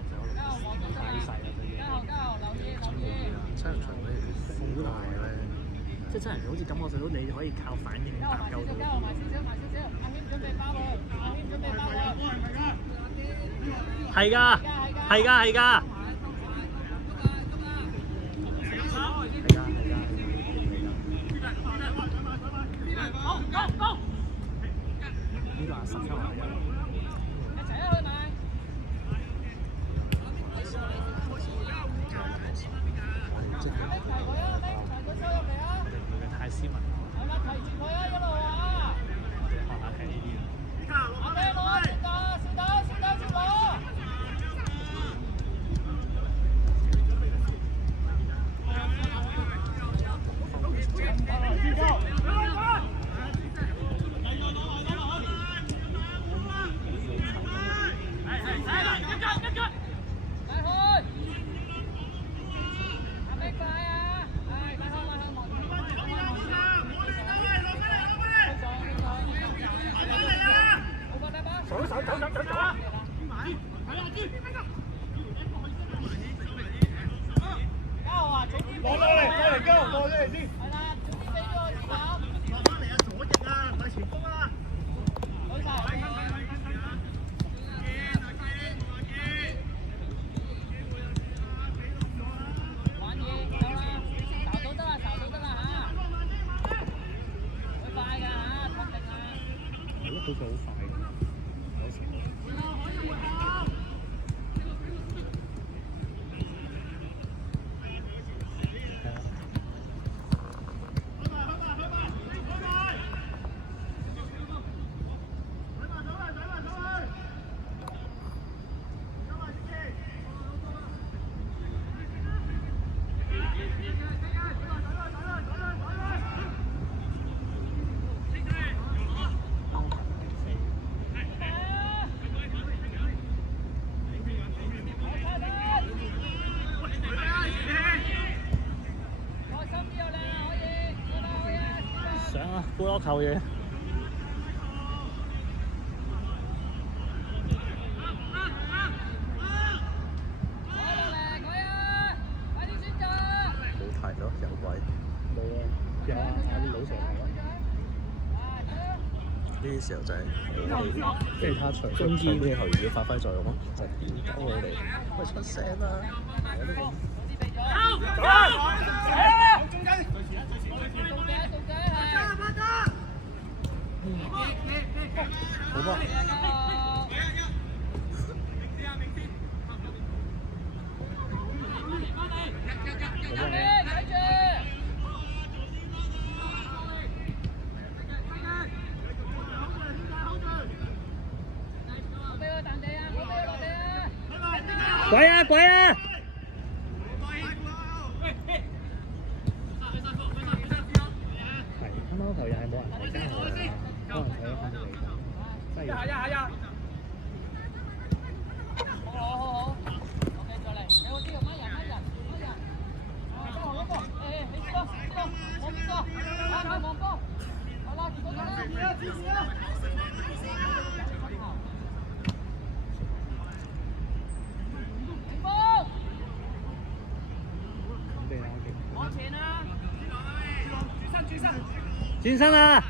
係走路太細啦，對嘢。真冇嘢啊！七人場咧好大咧，即係真係好似感覺上到你可以靠反應搭救到。係㗎，係㗎，係㗎。呢個17號嚟㗎。太斯文。學下睇呢啲。好似好快㗎，有時上啊，杯攞球嘢。冇題咯，有鬼。冇啊，有啊，啲老蛇頭啊。呢啲時候就係即係他隨中堅嘅球員要發揮作用咯，就屌鳩佢哋，喂出聲啦！好波！鬼啊鬼啊！係啱啱球又係冇人睇加我㗎，可能睇得翻嚟㗎。真係。轉身啊！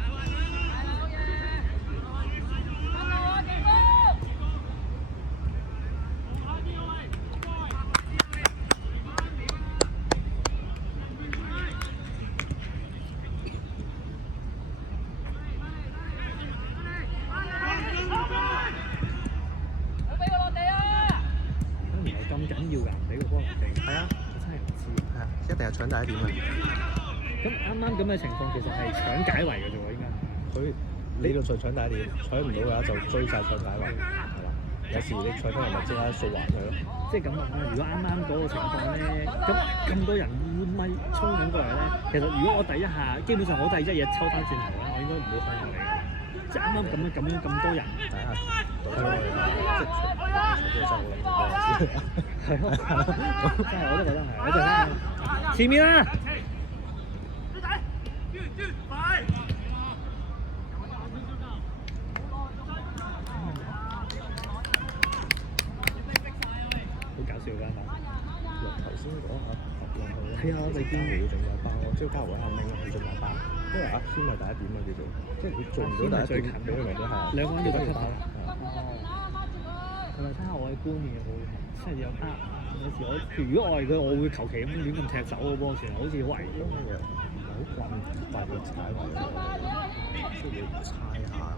唔係咁緊要㗎，俾個波人哋。係啊，我真係唔知。係啊，一定係搶第一點啊！咁啱啱咁嘅情況，其實係搶解圍嘅啫喎，應該。佢呢度再搶第一點，搶唔到嘅話就追晒搶解圍，係嘛？有時你搶到人咪即刻掃還佢咯。即係咁啊！如果啱啱嗰個情況咧，咁多人咪衝緊過嚟咧，其實如果我第一下，基本上我第一嘢抽翻轉頭咧，我應該唔會衝過嚟嘅。即係啱啱咁多人，第一下倒開即係真係好撚係咯，真係我都覺得係。我陣間前面啊！搞笑㗎嘛。頭先嗰下合落去咧，係啊我哋見要仲有包，即係交換下尾佢仲有包，因為阿軒係第一點啊叫做，即係佢做唔到第一點，佢咪都係兩個人要得級包。係咪睇下我嘅觀念會即係有得有時我如果我係佢，我會求其咁亂咁踢走個波算，好似好危險。因為唔係好慣快佢踩位，需要猜下。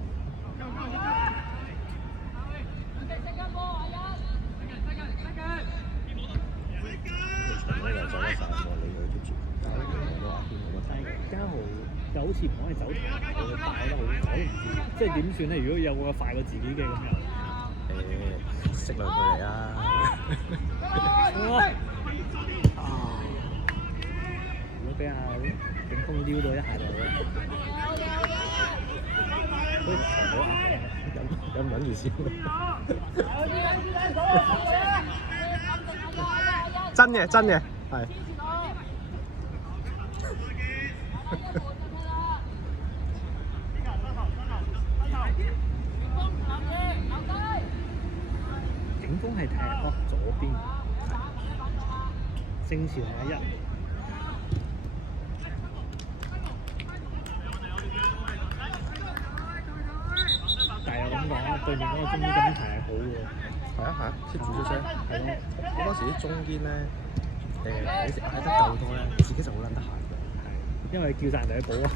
我又走得晒，我理佢貼住，但係我都阿軒冇乜睇。嘉豪又好似唔可以走台，佢爆得好，我都唔知，即係點算咧？如果有個快過自己嘅咁又識兩佢嚟啊！如果俾阿景峰撩到一下就好啦。有唔忍住先。真嘅，係。景峰係踢左邊，正前係1。但係又咁講啦，對面嗰個中堅咁排係好喎。係啊，keep 住出聲。係咯，好多時啲中堅咧，你嗌得夠多咧，自己就好撚得閒嘅。因為叫晒人哋去補啊。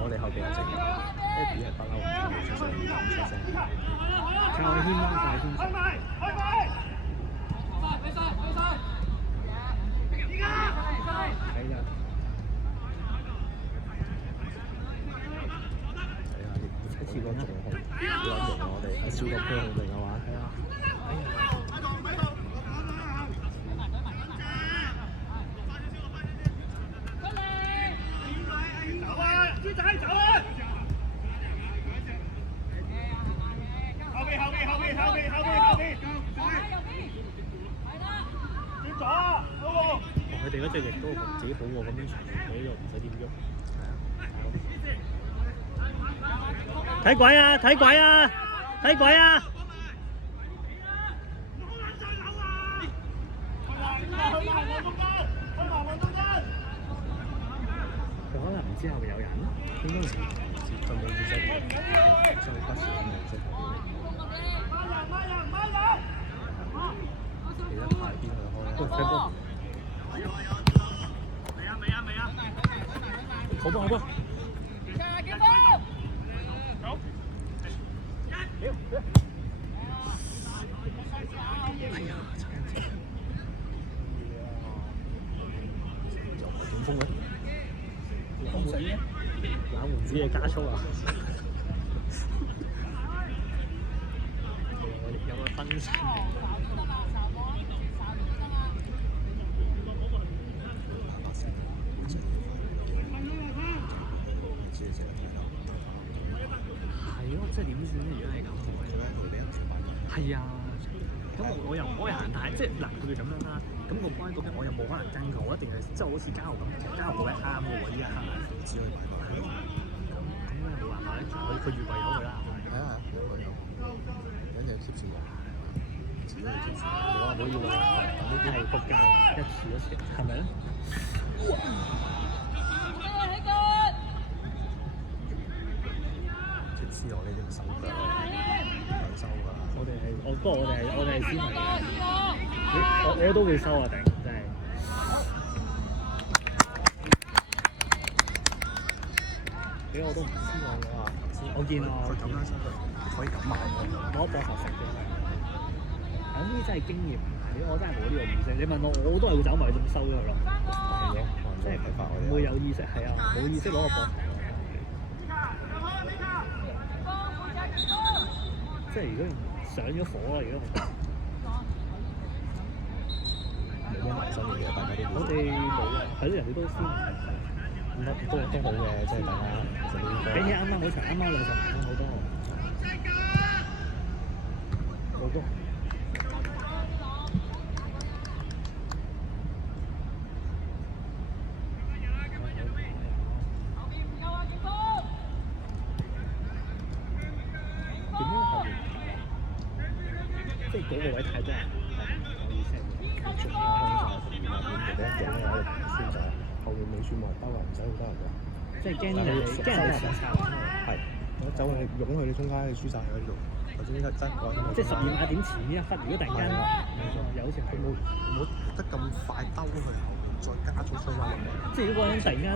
我哋後邊有隻 Abby 係不嬲唔出聲，唔出聲。靠佢牽啦，靠佢牽。係啊。睇次講仲好，好撚型啊！我哋喺超級區好型啊嘛。係啊。佢哋嗰隻亦都自己好喎，咁樣長佢又唔使點喐。睇鬼啊！睇鬼啊！睇鬼啊！佢可能唔知後邊有人，應該唔知。就冇意識，就不時咁樣識。你一排邊去開？睇波。好波好波！哎呀！又唔係點風嘅？冷門子嘅加速啊！有個分身。係咯，即係點算咧？如果係咁，係啊。咁我又唔可以行太，即係嗱，佢哋咁樣啦。咁個關嗰邊我又冇可能跟佢，我一定係即係好似嘉豪咁，嘉豪冇得啱嘅喎，呢一刻只可以擺落去。咁冇辦法咧，佢預備咗佢啦。係啊，有佢有，跟住 keep 住玩，自己 keep 住。冇啊，冇要啊！呢啲係仆街啊，一次一次，係咪咧？即係知我呢啲手腳兩收㗎。不過我哋係先嚟嘅，我都會收啊！頂真係。俾我都唔知我話，我見啊，佢咁樣收佢可以咁賣嘅。我膊頭食嘅。咁呢啲真係經驗，我真係冇呢個意識。你問我都係會走埋去咁收咗佢咯。係咯，即係唔會有意識，係啊，冇意識攞個膊頭。即係如果上咗火啦，如果冇乜埋身嘅嘢，大家都我哋冇啊，係咯，人哋都先都好嘅，即係大家其實都應該。比起啱啱嗰場，啱啱20萬好多。好多。即係嗰個位太多人可以 set 全部空曬，12碼點嘅咧，影喺度先就後面尾串冇人兜啊，唔使好多人㗎。即係驚人哋抄。係，我走去湧去你中間，你輸曬喺度。頭先呢個真講即係12碼點前呢一忽，如果突然間有好似佢冇得咁快兜去後面，再加速衝翻落嚟。即係如果個人突然間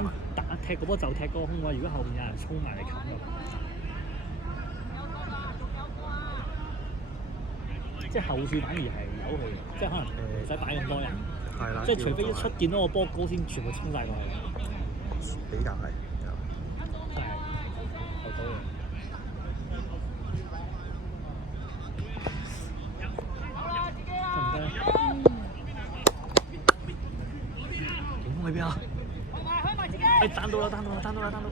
踢個波就踢嗰個空位，如果後面有人衝埋嚟冚嘅，即係後處反而係有佢嘅，即係可能唔使擺咁多人。係啦，即係除非一出見到個波高先，全部衝晒過嚟。比較係。係，後到嘅。點喺邊啊？彈到啦！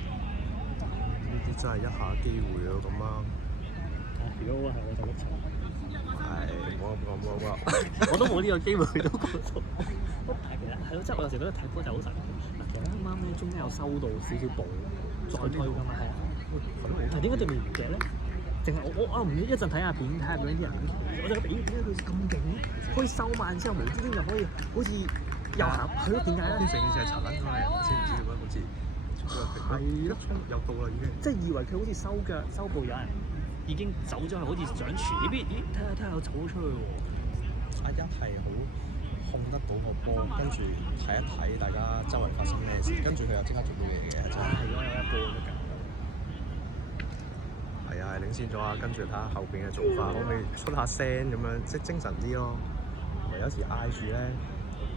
呢啲真係一下機會咯，咁啊！如果我係我就碌柒。冇。我都冇呢個機會去到嗰度。但係其實係咯，即係我有時覺得睇波就好神奇。嗱，啱啱咧中間有收到少少步，再推㗎嘛，係啊。但係點解對面唔夾咧？淨係我唔知一陣睇下片，睇下嗰啲人，我就覺得點解佢咁勁咧？可以收慢之後，無端端就可以好似又行，係咯？點解咧？成件事係查緊咗嘅，知唔知好似係咯，又到啦已經。即係以為佢好似收腳收步，有人已經走咗去，好似想傳呢邊，咦？睇下又走咗出去喎。阿一係好控得到個波，跟住睇一睇大家周圍發生咩事，跟住佢又即刻做到嘢嘅，真係。如果有一波都搞。係啊，係領先咗啊，跟住睇下後邊嘅做法，可唔可以出下聲咁樣，即係精神啲咯。有時嗌住咧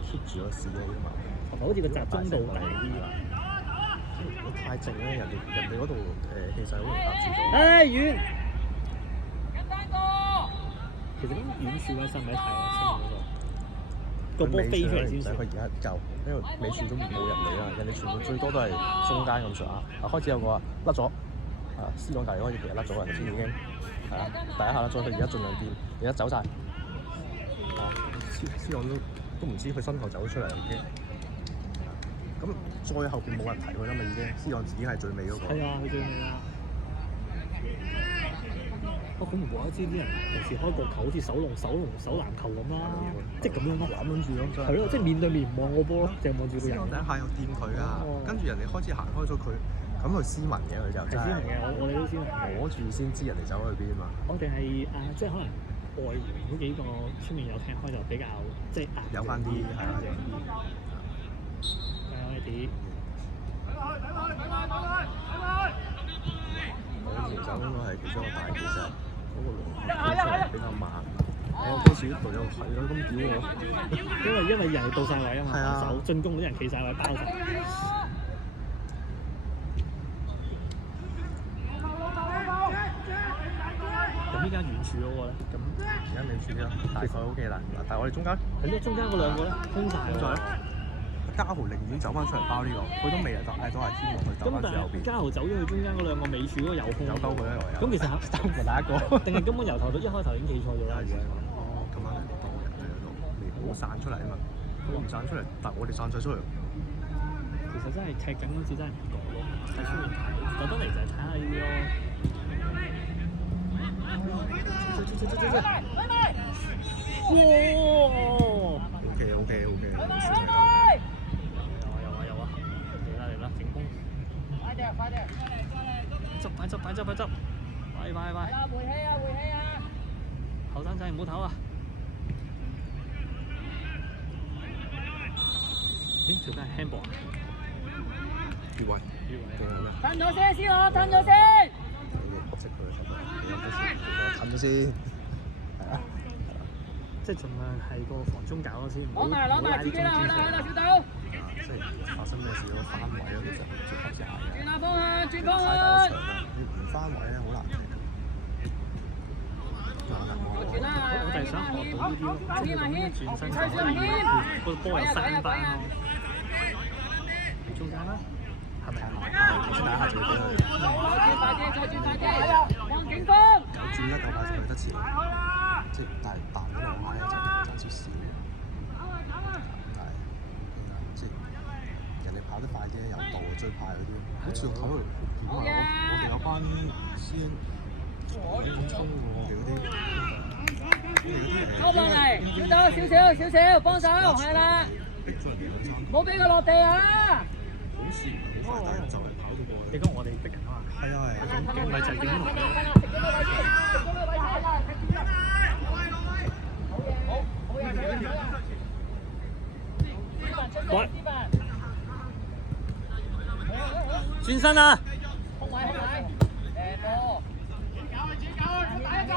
keep 住個士氣啊嘛。好似個集中度大啲。如果太靜咧，人哋嗰度氣勢好容易壓住咗。遠！其實咁遠處咧，使唔使睇啊？個波飛出嚟先算。佢而家就因為尾處都冇人嚟啦，人哋全部最多都係中間咁上下。開始有個話甩咗，C 朗隔離開始其實甩咗人先已經係啦，第一下啦，再佢而家盡量掂，而家走晒。C 朗都唔知佢身後走咗出嚟已經。咁再後邊冇人提佢啦嘛已經，C 朗自己係最尾嗰個。係啊，佢最尾啦。咁唔怪得知啲人平時開個球好似手籃球咁啦，即係咁樣咯，攬緊住咯，係咯，即係面對面唔望個波咯，淨係望住個人。第一下又掂佢啊，跟住人哋開始行開咗佢，咁佢斯文嘅佢就真係。斯文嘅，我哋都斯文。摸住先知人哋走去邊嘛。我哋係即係可能外援嗰幾個出面有踢開就比較即係有翻啲係啊，正啲。係我前手應該係其中一個大技術，嗰個龍比較慢。我嗰時啲隊友係咯，咁屌我。因為人哋到晒位啊嘛，手進攻嗰啲人企晒位包晒。咁依家遠處嗰個咧，咁而家尾處啦，大概 OK 啦。但係我哋中間係咯，中間嗰兩個咧空晒咗。嘉豪寧願走翻出嚟包呢個，佢都未係都係天落去走翻住後邊。嘉豪走咗去中間嗰兩個尾處嗰個有空。有鳩佢一來有。咁其實三個第一個，定係根本由頭到一開頭已經企錯咗啦。哦，咁啱多人喺度，未散出嚟啊嘛。佢唔散出嚟，但係我哋散晒出嚟。其實真係踢緊嗰陣真係唔覺咯，睇書面睇，特登嚟就係睇下呢啲咯。哇 ！OK。有啊！嚟啦！整攻！快啲！執！快！回氣啊！後生仔唔好唞啊！咦？做咩handball啊？越位！褪咗先，C 朗褪咗先。識佢褪咗先，係啊！即係盡量係個防中搞咗先，攞埋自己啦，小豆！即係發生咩事咯？翻位咯，其實即刻就係。轉下方向，轉方向。太大個場啦，你唔翻位咧，好難踢。我就係想學到呢啲咯，即係咁樣轉身就可以個波又散翻咯。中間啦，係咪啊？頭先打下就要俾佢。快啲！望警方！轉得夠快就去得遲。即係但係彈咗落下咧就爭少少。但係即係人哋跑得快啲，有道追快嗰啲，好似我睇到如果我哋有班師兄咁衝喎，我哋嗰啲。抽落嚟，少少，幫手，係啦，唔好俾佢落地啊！好似好快，但係就係跑到過去。你講我哋逼人啊嘛？係啊係。勁咪就係勁咯。喂，轉身啊！空位，多，打一個。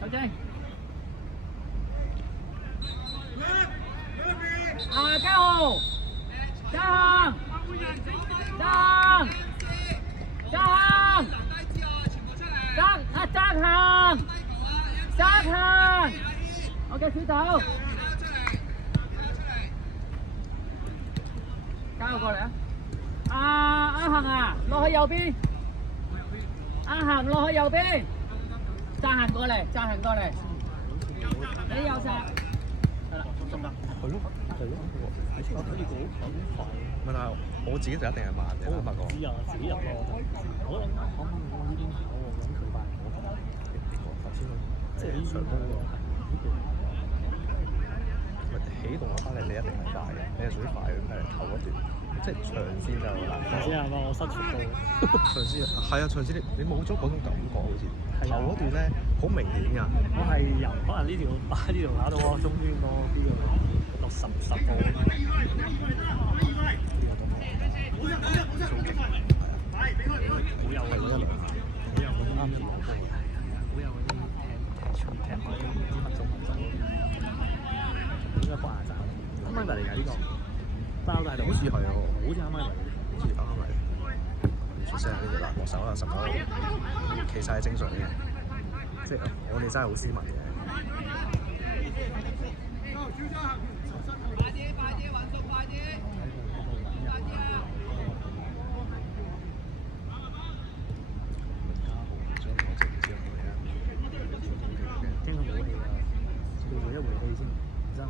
小靜，嘉豪，嘉恆，OK， 小豆，嘉豪過嚟啊！阿恆啊，落去右邊，阿恆落去右邊。揸行過嚟，你右手，係啦，中啦。係咯，喺車可以過好快。唔係，但係我自己就一定係慢嘅，我發覺。知啊，自己入咯。我諗我呢邊跑，我諗佢快我。即係長波喎。咪起動落翻嚟，你一定係快嘅，你係屬於快嘅，係頭一段。即係長線就難。長線係嘛？我失速到。長線係啊，長線你冇咗嗰種感覺好似。頭嗰段咧好明顯㗎。我係由可能呢條打到我中圈嗰邊個60步。好有嗰啲好有嗰啲啱嘅步，好有嗰啲踢開唔知乜種，應該博牙站。啱啱嚟㗎呢個，包都喺度。好似係啊，好似啱啱嚟。好似啱啱嚟。出聲呢隻啦，落手啦，19其實係正常嘅，即係我哋真係好斯文嘅。聽到冇氣啊！要回一回氣先，唔使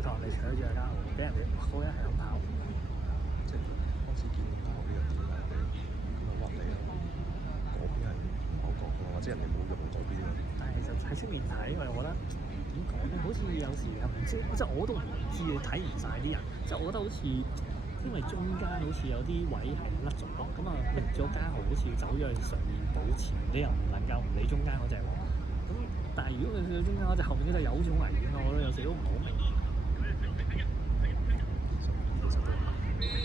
同人哋搶住阿家豪，俾人哋嗰一係咁跑。即係開始見到呢樣嘢啦，咁啊屈你啦，嗰邊係某角嘅或者人哋冇用嗰邊啊。但係其實喺出面睇，因為我覺得點講咧，好似有時又唔知，即係我都唔知，睇唔晒啲人。即係我覺得好似因為中間好似有啲位係甩咗，咁啊令咗家豪好似走咗去上面保持，你又唔能夠唔理中間嗰隻喎。咁但係如果佢去到中間嗰隻後面嗰隻有種危險咯，我覺得有時都唔係好明。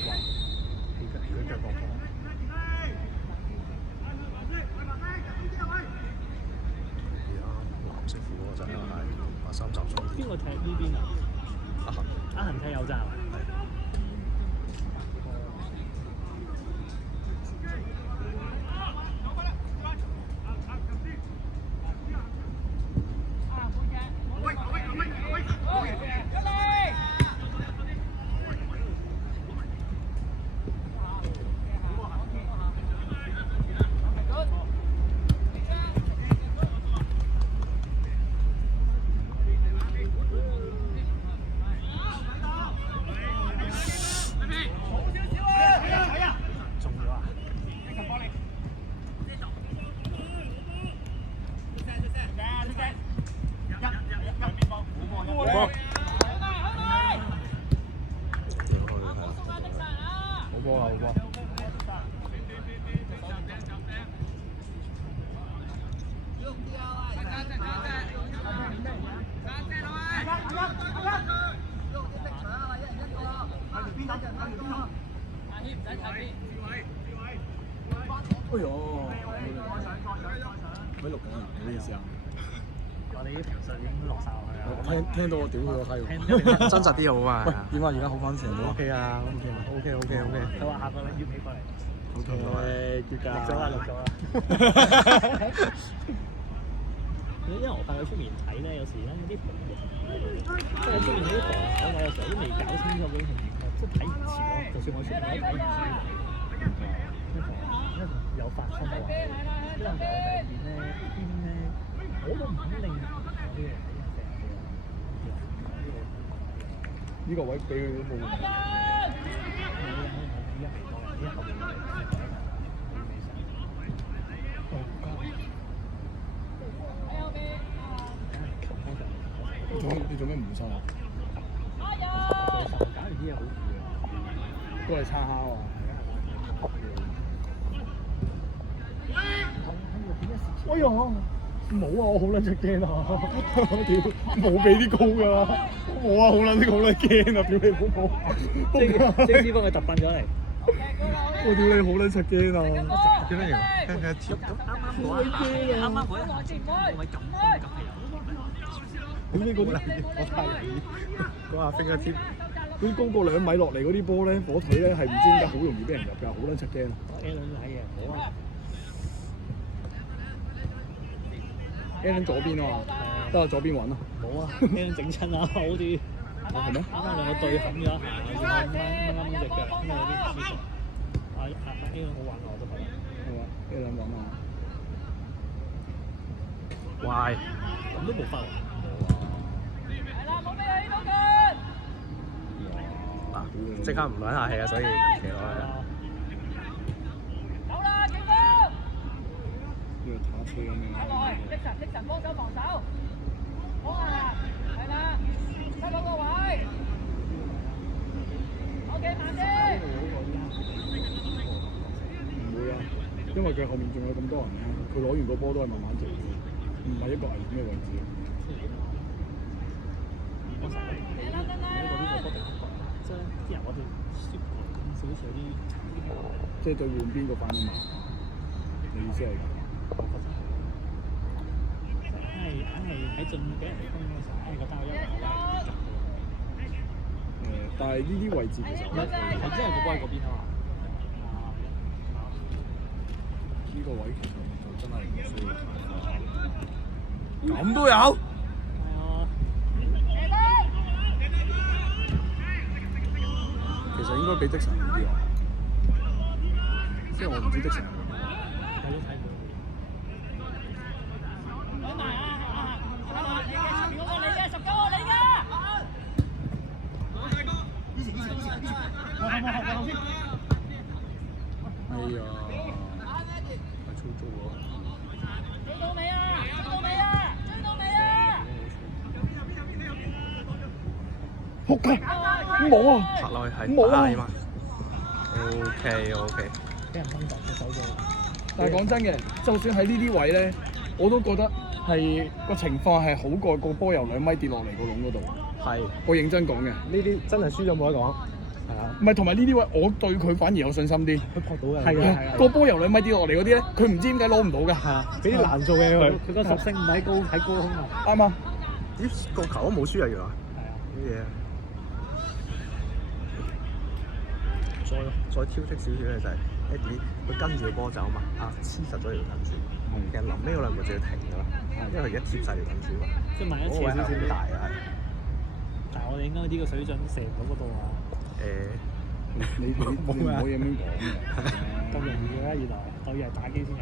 哇！佢腳過波。藍色褲嗰個就係30鐘。邊個踢呢邊啊？阿恆踢右閘啊？哎呦！咪錄緊啊？唔好意思啊。我哋啲評述已經落晒落去啦。聽到我屌佢個閪喎。真實啲好啊。點啊？而家好翻成咗 OK 啊，OK。佢話下個禮月尾過嚟。 OK，結㗎。錄咗啦。因為我發覺出面睇咧，有時咧啲即係出面嗰啲防守位，有時候都未搞清楚究竟係點嘅，即係睇唔切咯。就算我出面都睇唔切。因為有發生過，因為我哋見咧邊咧，我都唔肯定有啲嘢呢個位俾佢都冇。你做咩唔收啊？搞完啲嘢好攰啊！都係叉敲啊！哎呀，冇啊！我好撚隻驚啊！屌，冇俾啲高㗎，冇啊！好撚啲好撚驚啊！屌你老母！即係幫佢揼笨咗嚟。我屌你好撚隻驚啊！點樣樣？聽跳咁啱啱嗰一下先，咪咁係屌你嗰啲，我太離嗰下 finger tip，嗰啲高過2米落嚟嗰啲波咧，我睇咧係唔知點解好容易俾人入㗎，好撚隻驚。A 輪睇嘅，好啊。A 輪左邊啊嘛，得啊左邊揾啊。冇啊 ，A 輪整親啊，好似係咩？啱啱兩個對冚咗一下，然後掹隻腳，咁啊有啲唔舒服。A 輪好玩啊，我都覺得。係嘛 ？A 輪揾啊。壞，咁都冇法喎。嗱，即刻唔撚下氣啊，所以騎落去。呢個打車咁樣。的神幫手防守，好啊，係啦，收嗰個位，OK，慢啲。唔會啊，因為佢後面仲有咁多人咧，佢攞完個波都係慢慢做，唔係一個危險嘅位置。啲人我哋輸少少啲，即係對換邊個反應慢？你意思係咁？硬係喺進俾人哋攻嘅時候，硬係覺得有一個但係呢啲位置其實係真係個波喺嗰邊啊嘛。呢個位其實就真係唔需要咁都有。係啊。其實應該俾的神好啲啊，即係我唔知的神。睇都睇唔到。哎呀，太粗糙喎！追到未啊？追到未啊？追到未啊？仆街，冇啊！拍落去係冇啊大嘛。OK。俾人掹突隻手咗。但係講真嘅，就算喺呢啲位咧，我都覺得係個情況係好過個波由2米跌落嚟個籠嗰度。係，我認真講嘅，呢啲真係輸咗冇得講。係啊，唔係同埋呢啲位，我對佢反而有信心啲。佢撲到嘅。係啊個波由2米跌落嚟嗰啲咧，佢唔知點解攞唔到㗎。係啊，俾啲難做嘅佢。佢個屬性唔喺高空啊。啱啊！咦，個球都冇輸啊原來。係啊。啲嘢。再挑剔少少嘅就係 Eddie，佢跟住個波走嘛，黐實咗條近柱。其實臨尾嗰兩步就要停㗎啦，因為佢而家貼晒條近柱嘛。即係萬一斜少少好大啊！但係我哋應該呢個水準射唔到嗰度啊。你唔可以咁樣講嘅。咁容易嘅啦，原來我以為打機先有。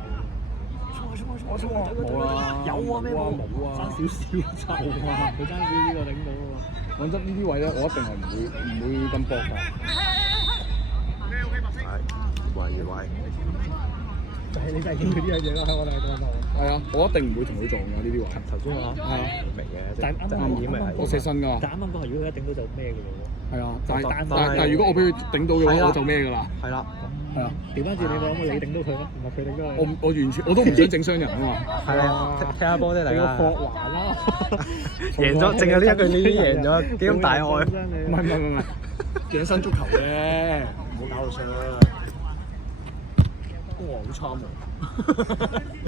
冇啦。有啊咩冇啊！爭少少啊！冇啊！佢爭少呢個頂到喎。講真，呢啲位咧，我一定係唔會咁搏㗎。係，壞。你就係見佢啲嘢咯，喺我哋度。係啊，我一定唔會同佢撞㗎呢啲位。頭先我係啊，明嘅，但即係啱咪係。我射身㗎。但啱啱嗰下，如果佢一頂到就咩嘅咯喎。係啊，但係如果我俾佢頂到嘅話，我就咩㗎啦。係啦。係啊。調翻轉你諗，你頂到佢咯，唔係佢頂到你。我完全我都唔想整傷人啊嘛。係啊，踢下波啫，大你個家。霍華啦，贏咗，淨係呢一句你已經贏咗，幾咁大愛。唔係，養生足球啫，唔好搞到傷。哇，好差喎！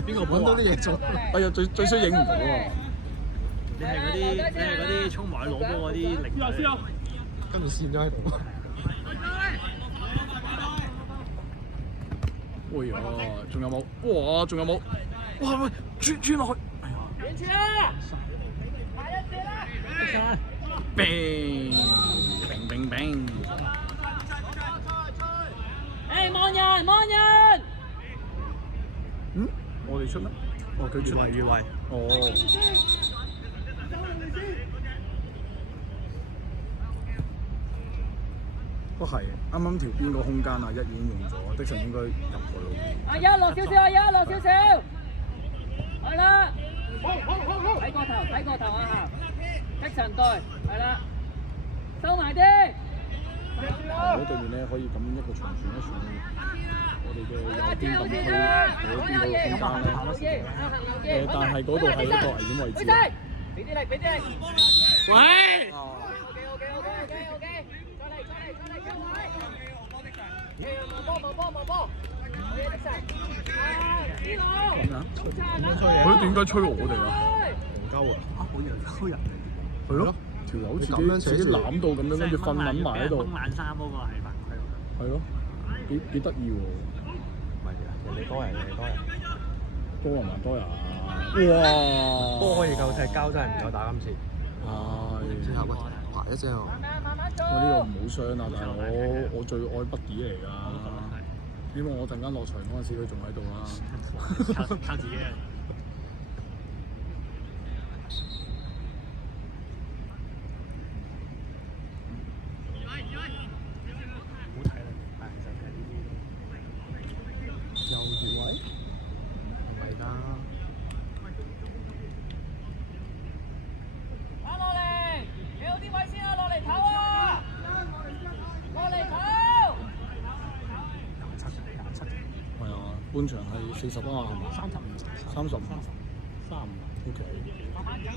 邊個揾到啲嘢做？哎呀，最衰影唔到啊！你係嗰啲衝埋去攞波嗰啲領隊。跟住跣咗喺度。喂呀，仲有冇？哇，仲有冇？哇喂，轉落去！哎呀，連切啦！快一啲啦！冰冰冰冰。誒望人望人！嗯？我哋出咩？哦，佢出嚟越位。哦。都係，啱啱條邊個空間啊，一已經用咗，的神應該入去咯。阿一落少少，阿一落少少，係啦。睇個頭，睇個頭啊！的神對，係啦，收埋啲。如果對面咧可以咁一個長傳一傳，我哋嘅右邊禁區嗰邊嗰個空間咧，但係嗰度係一個危險位置。俾啲力，俾啲力。喂！ OK，再嚟，冇波，咁啊？佢點解吹我哋啊？戇鳩啊！好人偷人嚟。係咯，條友自己攬到咁樣，跟住瞓撚埋喺度。崩爛衫嗰個係犯規喎。係咯，幾得意喎！唔係啊，人哋多人，多人還多人。哇！波可以夠踢，交真係唔夠打今次。係。之後喂，排一隻喎。我呢個唔好傷啊，大佬！我最愛筆記嚟㗎。希望我陣間落場嗰陣時，佢仲喺度啦。靠自己啊！好睇啦，但係其實睇呢啲又越位，唔係啦。打落嚟，你好啲位先啊，落嚟唞啊！落嚟唞。係啊，半場係40啊，係嘛？30。OK。慢慢整，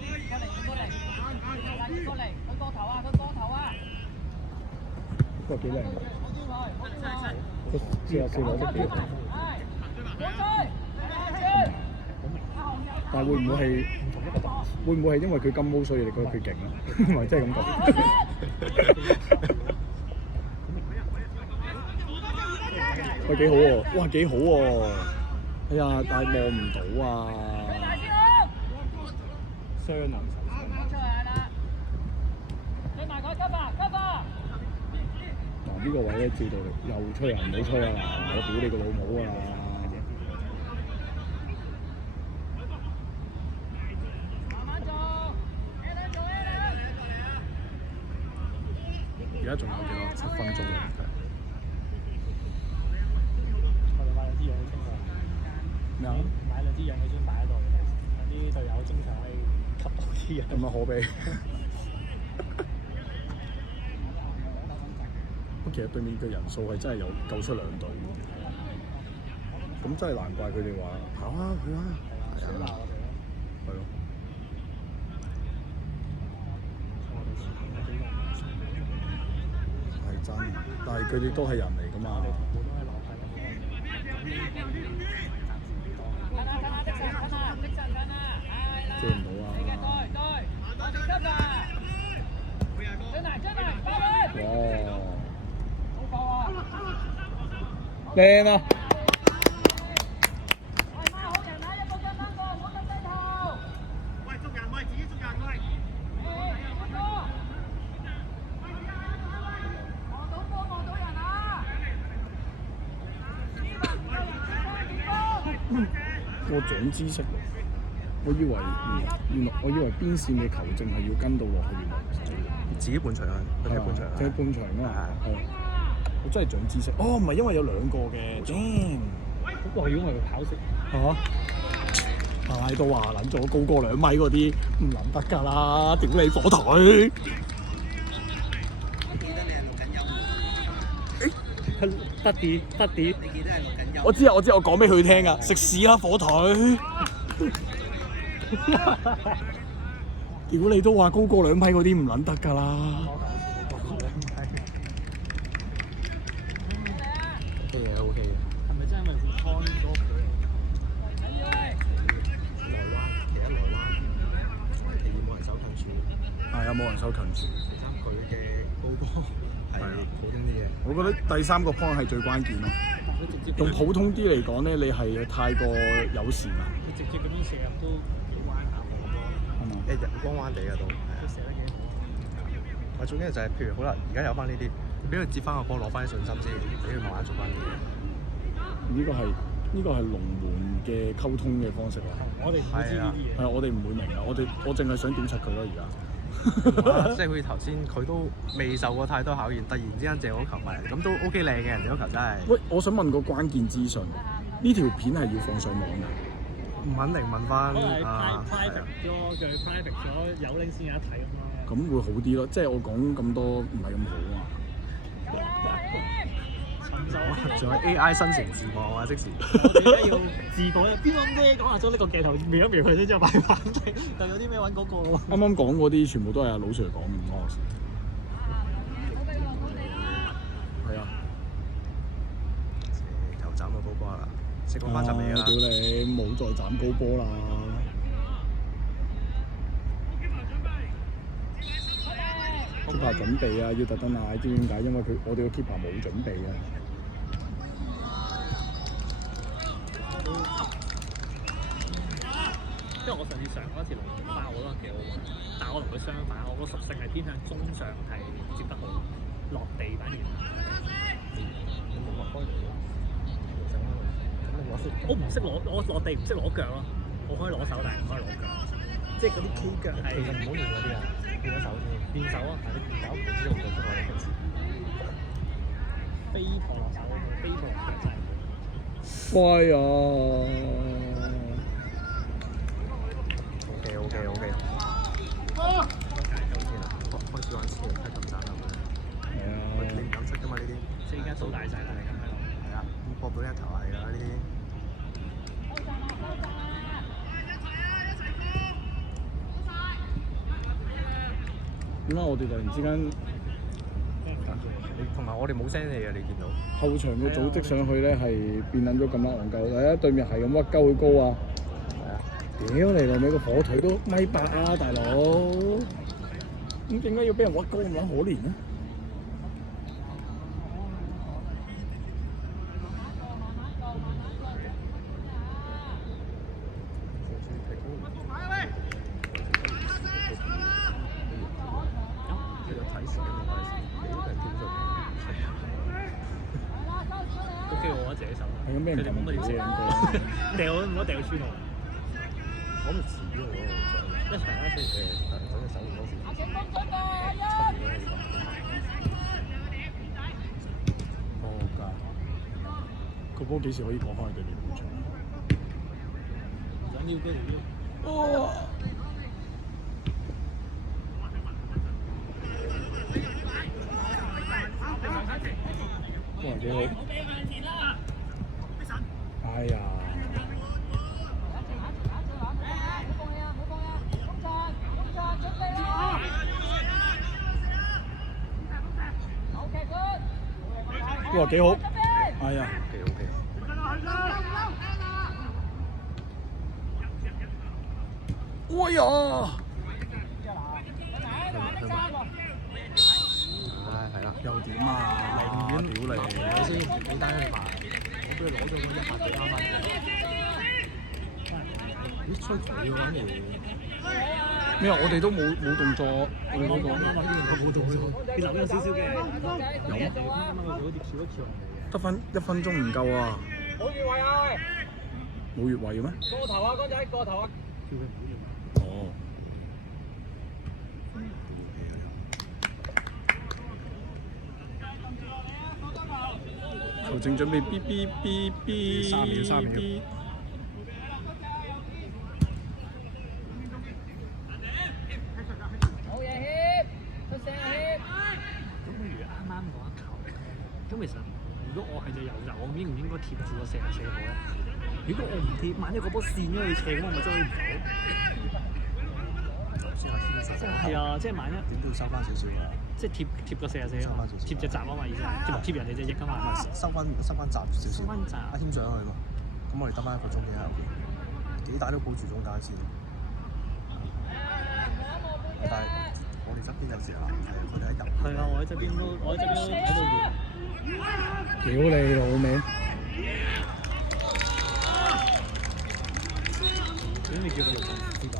過嚟，佢個頭啊！不過幾靚。好啲44攞得幾好。但係會唔會係因為佢金毛所以你覺得佢勁啊？唔係真係咁講。喂，幾好喎！哇，幾好喎！哎呀，但係望唔到啊！雙能神。嗱，呢個位咧，照到又吹啊！唔好吹啊！我屌你個老母啊！而家仲有幾多？7分鐘啊！我哋買兩支氧氣清咩啊？買兩支氧氣樽擺喺度，有啲隊友經常可以吸到啲氧。咁啊可悲。不過其實對面嘅人數係真係有夠出2隊，咁真係難怪佢哋話跑啊去啊，少鬧我哋咯。係咯。係真，但係佢哋都係人嚟㗎嘛。借唔到啊！哇！靚啊！我長知識喎！我以為原來邊線嘅球證係要跟到落去，原來自己半場啊，佢踢半場啊。即係半場啊嘛。係。我真係長知識。哦，唔係因為有2個嘅。damn！哇！如果我係跑色嚇，太多話撚咗高過2米嗰啲唔撚得㗎啦！屌你火腿！得啲。我知，我講俾佢聽啊！食屎啦火腿！屌你都話高過2米嗰啲唔撚得㗎啦！ OK 嘅。係咪真係因為佢湯咗佢？內彎，其實內彎，其2冇人守近處。係啊，冇人守近處。第3佢嘅高波係普通啲嘅。我覺得第3個 point 係最關鍵咯。用普通啲嚟講咧，你係太過友善啦。佢直接咁樣射入都幾彎下喎。嘛？人光彎地嘅都係啊。佢射得幾好。我最緊要就係譬如好啦，而家有翻呢啲，俾佢接翻個波，攞翻啲信心先，俾佢慢慢做翻啲嘢。呢個係龍門嘅溝通嘅方式啊！我哋唔會知呢啲嘢。係啊，我哋唔會明啊！我淨係想屌柒佢咯，而家。即係好似頭先，佢都未受過太多考驗，突然之間借我球埋嚟，咁都 OK 靚嘅，人哋嗰球真係。喂，我想問個關鍵資訊，呢條片係要放上網㗎？唔肯定問翻可能係啊， private 咗，佢 private 咗有拎先有得睇咁咯。咁會好啲咯，即係我講咁多唔係咁好啊。仲有 AI 生成字幕啊，即時。我哋而家要自講咧，邊個咩講下咗呢個鏡頭瞄一瞄佢先，之後擺翻低，就有啲咩揾嗰個喎。啱啱講嗰啲全部都係阿老 Sir 講，唔關我事。係啊。又斬個高波啦，食過翻陣味啦。屌你，冇再斬高波啦！keeper 準備啊，要特登嗌，知唔知點解？因為我哋個 keeper 冇準備啊。因為我上次上嗰次龍門包我覺得幾好玩，但係我同佢相反，我個屬性係偏向中上係接得好，落地反而。你冇落開嚟咯，咁你攞先。我唔識攞，我落地唔識攞腳咯，我可以攞手，但係唔可以攞腳。即係嗰啲 K 腳係。其實唔好練嗰啲啊，練咗手先。練手啊！係你搞唔到之後就出我哋平時。飛撲落手，飛撲落腳真係。乖啊！ OK。開始玩超人睇咁賺啦，係啊。你唔敢出㗎嘛呢啲？即係而家數大晒啦，你咁喺度。係啊，咁搏到一頭係啊呢啲。點解我哋突然之間你同埋我哋冇聲你嘅，你見到？後場嘅組織上去咧係變撚咗咁樣戇鳩？睇下對面係咁屈鳩佢高啊！係啊。屌你老味個火腿都1.8啊，大佬！咁點解要俾人屈高咁撚可憐咧？OK 喎，我自己手。係咁俾人撳乜嘢嘢掉唔好掉穿我。我唔似喎，一齊啦，先。整隻手唔多時。個波幾時可以過翻去對面半場？想要嗰條腰。哦！哇，幾好！哎呀！哇，幾好！哎呀！ OK。哎呀！係啦。又點啊？屌你！睇先，你單佢埋，我俾佢攞咗嗰100幾啱翻嚟。咦？吹佢喎反而。咩啊？我哋都冇動作，我哋嗰個冇動作，你諗咗少少嘅。有咩？佢好似翹一翹人哋嘅。得翻1分鐘唔夠啊！冇越位啊！冇越位嘅咩？過頭啊，哥仔，過頭啊！叫佢唔好亂。哦。球證準備 B B B B。3秒。冇嘢協，出聲協。咁不如啱啱嗰一球，咁其實如果我係隻右閘，我應唔應該貼住個44號咧？如果我唔貼，萬一個波跣咗去斜，咁我咪追唔到。先係天數。係啊，即係萬一點都要收翻少少㗎。即係貼個44啊嘛，貼隻閘啊嘛，意思係貼人哋隻翼啊嘛。收翻閘少少。收翻閘。阿添上去嘛，咁我哋得翻1個鐘幾後邊，幾大都保住中間先。但係我哋側邊有時候係佢哋喺入。係啊，我喺側邊都喺度練。屌你老味！點你叫佢做知道？